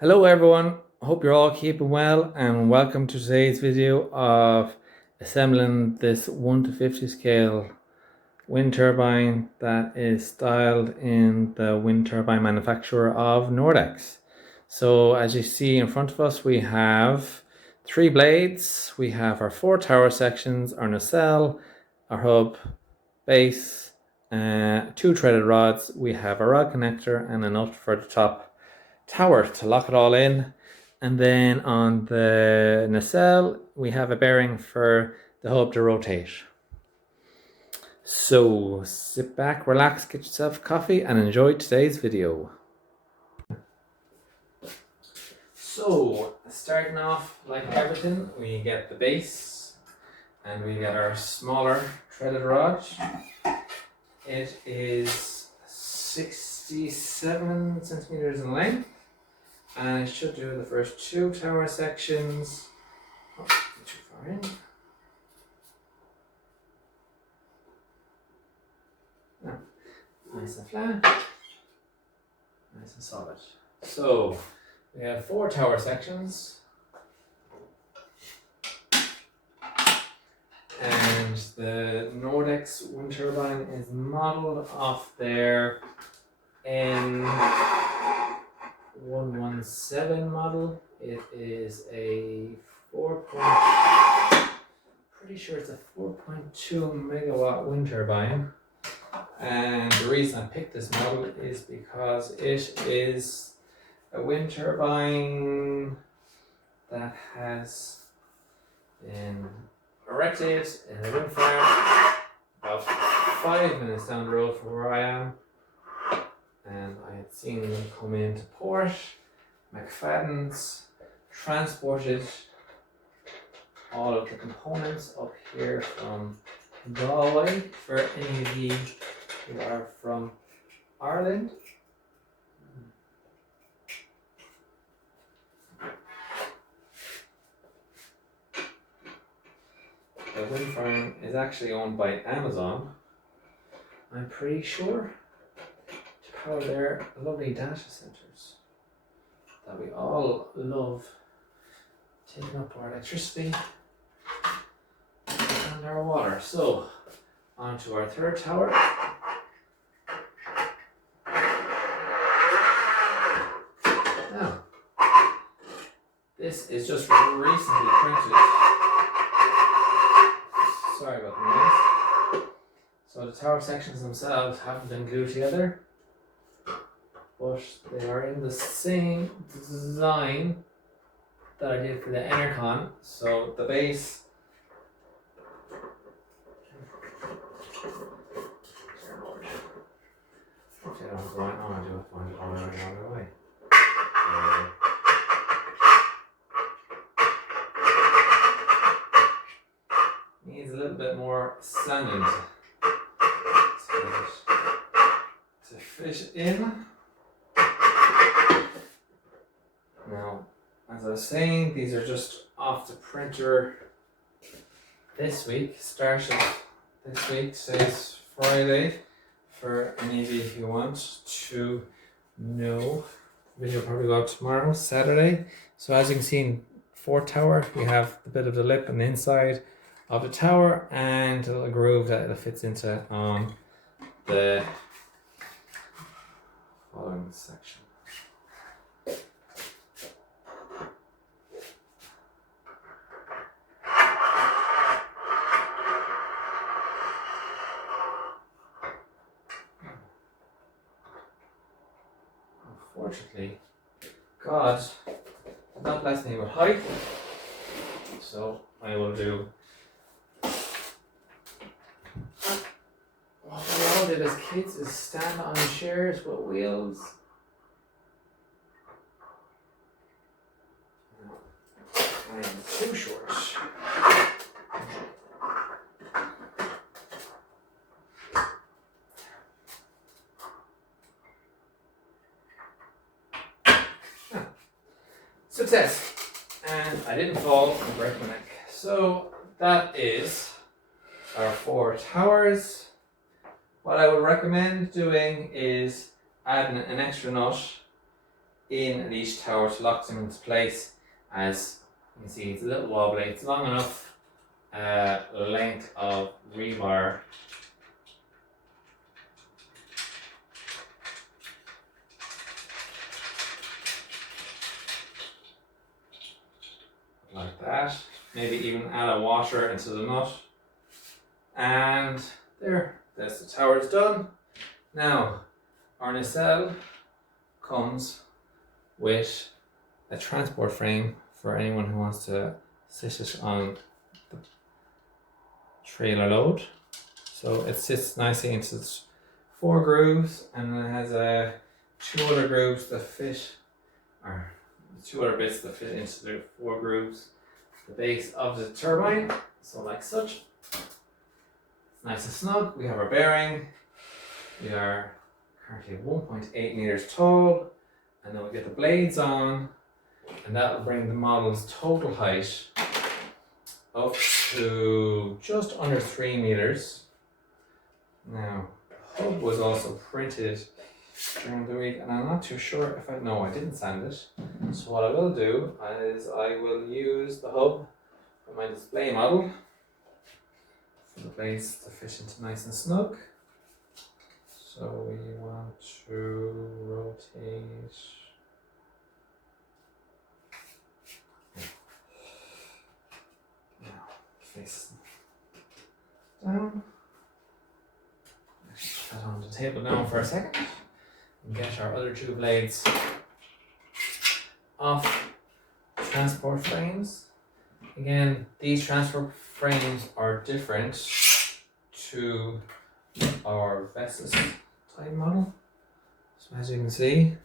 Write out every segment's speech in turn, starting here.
Hello everyone, hope you're all keeping well and welcome to today's video of assembling this 1 to 50 scale wind turbine that is styled in the wind turbine manufacturer of Nordex. So as you see in front of us we have 3 blades, we have our 4 tower sections, our nacelle, our hub, base, 2 threaded rods, we have a rod connector and a nut for the top tower to lock it all in, and then on the nacelle we have a bearing for the hub to rotate. So sit back, relax, get yourself a coffee and enjoy today's video. So starting off, like everything, we get the base and we get our smaller threaded rod. It is 67 centimeters in length. And I should do the first 2 tower sections. Oh, too far in. No. Nice and flat. Nice and solid. So we have 4 tower sections. And the Nordex wind turbine is modelled off their N117 model. It is a pretty sure it's a 4.2 megawatt wind turbine. And the reason I picked this model is because it is a wind turbine that has been erected in a wind farm about 5 minutes down the road from where I am. And I had seen them come into port, McFadden's, transported all of the components up here from Galway for any of you who are from Ireland. The wind farm is actually owned by Amazon, I'm pretty sure, to power their lovely data centers that we all love, taking up our electricity and our water. So, on to our 3rd tower. Now, this is just recently printed. Sorry about the noise. So the tower sections themselves haven't been glued together, but they are in the same design that I did for the Enercon. So the base actually I don't go on, I do it all the way. Needs a little bit more sanding to fit in. Now, as I was saying, these are just off the printer this week, started this week, today's Friday, for any of you who want to know. The video will probably go out tomorrow, Saturday. So as you can see in 4th tower, we have the bit of the lip on the inside of the tower and a little groove that it fits into on the following section. Unfortunately, God did not bless me with height, so I will do what we all did as kids, is stand on chairs with wheels. I am too short. Success! And I didn't fall and break my neck. So that is our 4 towers. What I would recommend doing is adding an extra nut in at each tower to lock them into place. As you can see, it's a little wobbly. It's long enough length of rebar like that. Maybe even add a washer into the nut. And there's the tower's done. Now, our nacelle comes with a transport frame for anyone who wants to sit it on the trailer load. So it sits nicely into its 4 grooves, and it has 2 other grooves that fit, or 2 other bits that fit into the 4 grooves, the base of the turbine. So like such. It's nice and snug. We have our bearing. We are currently 1.8 meters tall, and then we get the blades on, and that will bring the model's total height up to just under 3 meters. Now, the hub was also printed during the week, and I'm not too sure if I didn't sand it. So what I will do is I will use the hub for my display model for the blades to fit into nice and snug. So we want to rotate. Now face down. Put that on the table now for a second and get our other 2 blades off transport frames. Again, these transport frames are different to our Vestas type model. So as you can see,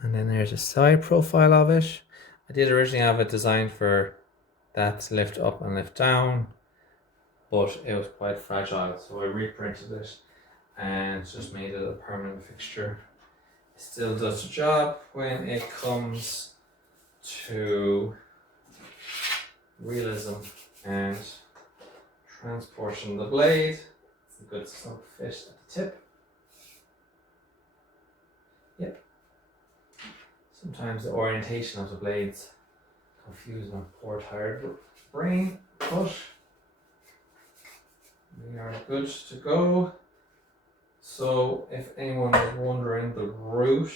and then there's a side profile of it. I did originally have it designed for that to lift up and lift down, but it was quite fragile, so I reprinted it and just made it a permanent fixture. It still does the job when it comes to realism and transporting the blade. It's a good snug fit at the tip. Yep. Sometimes the orientation of the blades confuse my poor tired brain, but we are good to go. So if anyone is wondering, the root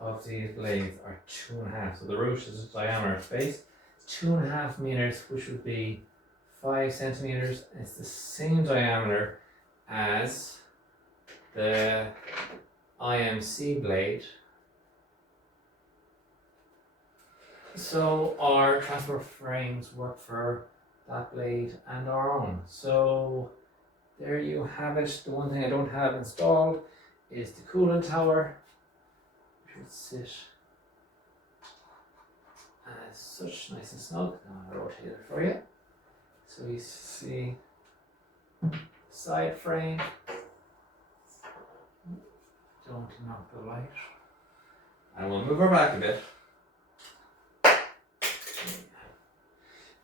of these blades are 2.5. So the root is the diameter of the base. 2.5 meters, which would be 5 centimeters. It's the same diameter as the IMC blade. So our transport frames work for that blade and our own. So there you have it. The one thing I don't have installed is the coolant tower, which would sit as such nice and snug. Now I'll rotate it for you. So you see the side frame. Don't knock the light. And we'll move her back a bit.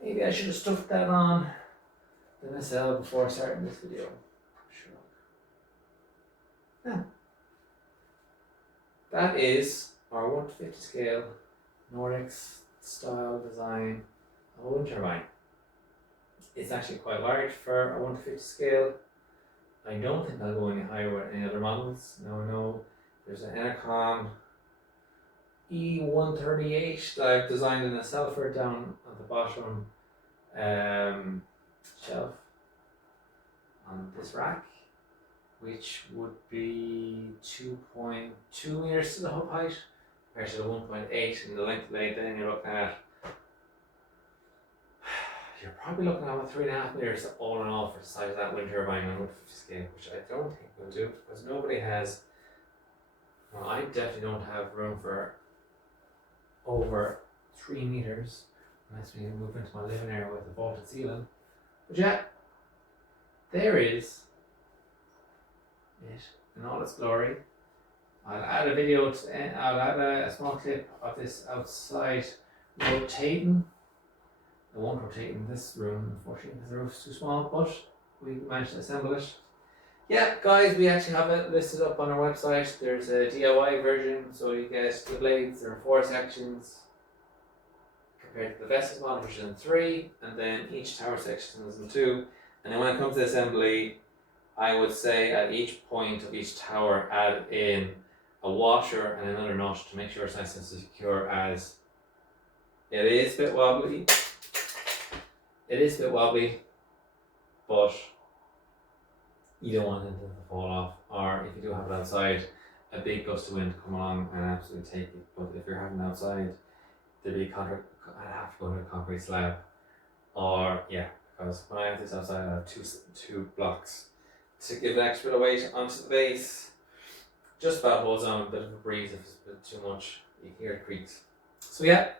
Maybe I should have stuffed that on the nacelle before starting this video. Sure. Now, that is our 1/50 scale Nordex style design of a wind turbine. It's actually quite large for a 1/50 scale. I don't think I'll go any higher with any other models. Now I know there's an Enercon E138 that I've designed a nacelle for down at the bottom shelf on this rack, which would be 2.2 meters to the hub height compared to the 1.8 in the length of blade. Then you're probably looking at about 3.5 meters all in all for the size of that wind turbine on 150 scale, which I don't think we'll do because nobody has. Well, I definitely don't have room for over 3 meters unless we move into my living area with a vaulted ceiling. But yeah, there is it in all its glory. I'll add a video I'll add a small clip of this outside rotating. It won't rotate in this room, unfortunately, because the roof's too small, but we managed to assemble it. yeah, guys, we actually have it listed up on our website. There's a DIY version, so you get the blades. There are 4 sections compared to the Vestas one, which is in 3, and then each tower section is in 2. And then when it comes to assembly, I would say at each point of each tower, add in a washer and another nut to make sure it's nice and secure, as it is a bit wobbly. It is a bit wobbly, but you don't want it to fall off, or if you do have it outside, a big gust of wind come along and absolutely take it. But if you're having it outside, there'd be I'd have to go to a concrete slab, or yeah, because when I have this outside, I have two blocks to give an extra bit of weight onto the base. Just about holds on a bit of a breeze. If it's a bit too much, you can hear it creaks. So yeah,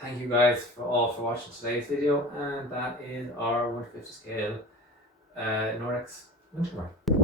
thank you guys for watching today's video, and that is our 150 scale Nordex wind turbine.